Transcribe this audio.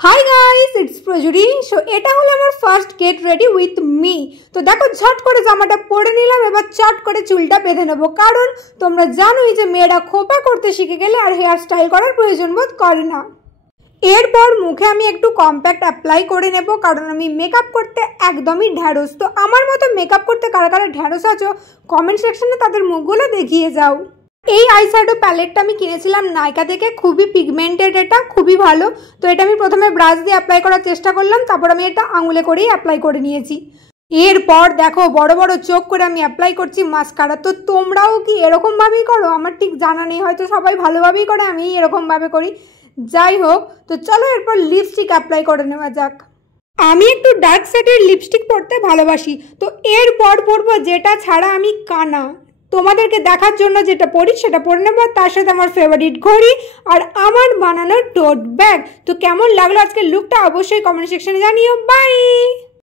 High guys, it's প্রজুরি। So এটা হলো আমার first get ready with me. তো দেখো, ঝট করে জামাটা পরে নিলাম, এবার চট করে চুলটা বেঁধে নেবো, কারণ তোমরা জানোই যে মেয়েরা খোপা করতে শিখে গেলে আর হেয়ার স্টাইল করার প্রয়োজন বোধ করে না। এরপর মুখে আমি একটু কম্প্যাক্ট অ্যাপ্লাই করে নেব, কারণ আমি মেকআপ করতে একদমই ঢ্যাঁড়স। তো আমার মতো মেকআপ করতে কারা কারা ঢ্যাঁড়স আছো, কমেন্ট সেকশনে তাদের মুখগুলো দেখিয়ে যাও। এই আইশ্যাডো প্যালেটটা আমি কিনেছিলাম নাইকা থেকে, খুবই পিগমেন্টেড, এটা খুবই ভালো। তো এটা আমি প্রথমে ব্রাশ দিয়ে অ্যাপ্লাই করার চেষ্টা করলাম, তারপর আমি এটা আঙুলে করেই অ্যাপ্লাই করে নিয়েছি। এরপর দেখো, বড় বড় চোখ করে আমি অ্যাপ্লাই করছি মাস্কারা। তো তোমরাও কি এরকমভাবেই করো? আমার ঠিক জানা নেই, হয়তো সবাই ভালোভাবেই করে, আমি এরকমভাবে করি। যাই হোক, তো চলো এরপর লিপস্টিক অ্যাপ্লাই করে নেওয়া যাক। আমি একটু ডার্ক শেডের লিপস্টিক পরতে ভালোবাসি, তো এরপর পরবো যেটা ছাড়া আমি কানা। তোমাদেরকে দেখার জন্য যেটা পরি সেটা পরে নেবো, তার সাথে আমার ফেভারিট ঘড়ি আর আমার বানানো টোট ব্যাগ। তো কেমন লাগলো আজকের লুকটা অবশ্যই কমেন্ট সেকশনে জানিও। বাই।